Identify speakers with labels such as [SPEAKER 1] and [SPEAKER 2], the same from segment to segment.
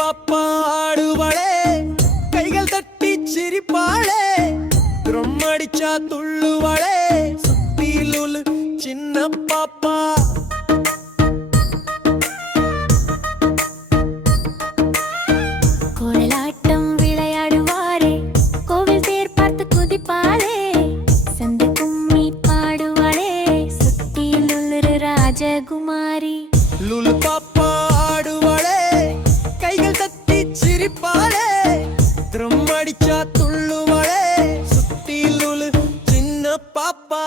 [SPEAKER 1] பாப்பா
[SPEAKER 2] ஆடுவாளே. கைகள் தட்டி சிரிப்பாளே. ட்ரம் அடிச்சா துள்ளுவாளே. சுத்தி லுலு சின்ன பாப்பா. குமாரி
[SPEAKER 1] லுலு பாப்பா ட்ரம் அடிச்சா துள்ளுவாளே. சுத்திலுள்ளு சின்ன பாப்பா.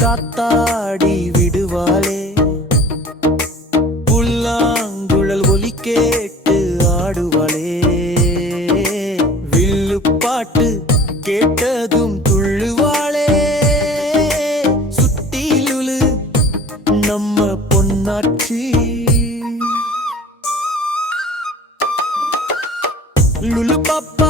[SPEAKER 1] காத்தா கேட்டதும் துள்ளுவாளே. சுத்திலுலு நம்ம பொன்னாட்சி. லுலு பாப்பா